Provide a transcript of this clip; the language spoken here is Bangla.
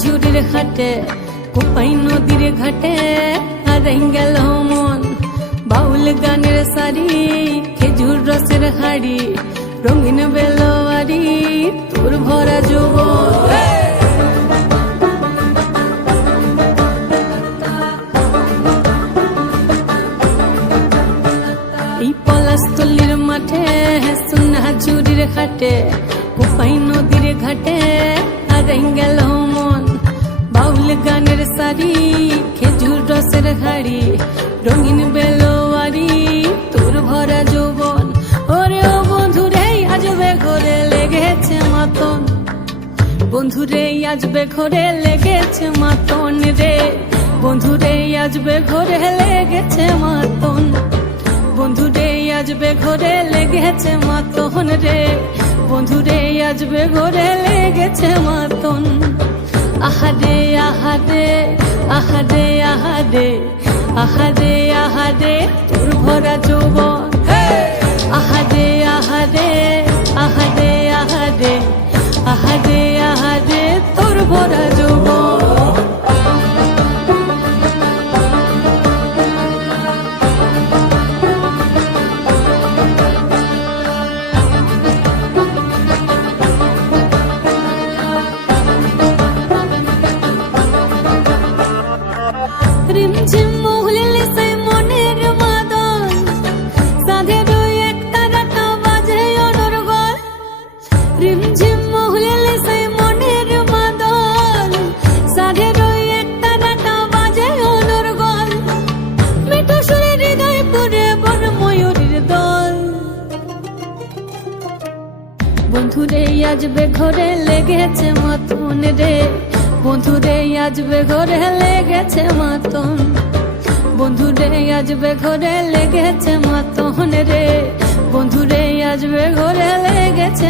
ঝুড়ির হাটে কোপাই নদীর ঘাটে হারাই গেল মন বাউল গানের সারি খেজুর রসের হাড়ি রঙিন বেলোয়ারি তোর ভরা যৌবন এই পলাশতলির মাঠে সোনা ঝুড়ির হাটে কোপাই নদীর ঘাটে হারাই গেল মন বাউল গানের সারি খেজুর রসের হাড়ি রঙিন বেলোয়ারি তোর ভরা যৌবন ওরে ও বন্ধুরে আজবে ঘরে লেগেছে মাতন বন্ধুরে আজবে ঘরে লেগেছে মাতন রে বন্ধুরে আজবে ঘরে লেগেছে মাতন বন্ধুরে আজবে ঘরে লেগেছে মাতন রে বন্ধুরে আজবে ঘরে লেগেছে মাতন আহারে আহারে আহারে আহারে আহারে আহারে তোর ভরা যৌবন আহারে আহারে আহারে আহারে আহারে আহারে তোর ভরা যৌবন রিমঝিম মহুলিলে সেই মনের মাদন সাধের এক তারাটা বাজে অনর্গল রিমঝিম মহুলিলে সেই মনের মাদন সাধের এক তারাটা বাজে অনর্গল মিঠো সুরে হৃদয় পুরে বন ময়ূরীর দল বন্ধুরে আজবে ঘরে লেগেছে মাতন রে বন্ধুরে আজবে ঘরে লেগেছে মাতন বন্ধুরে আজবে ঘরে লেগেছে মাতন রে বন্ধুরে আজবে ঘরে লেগেছে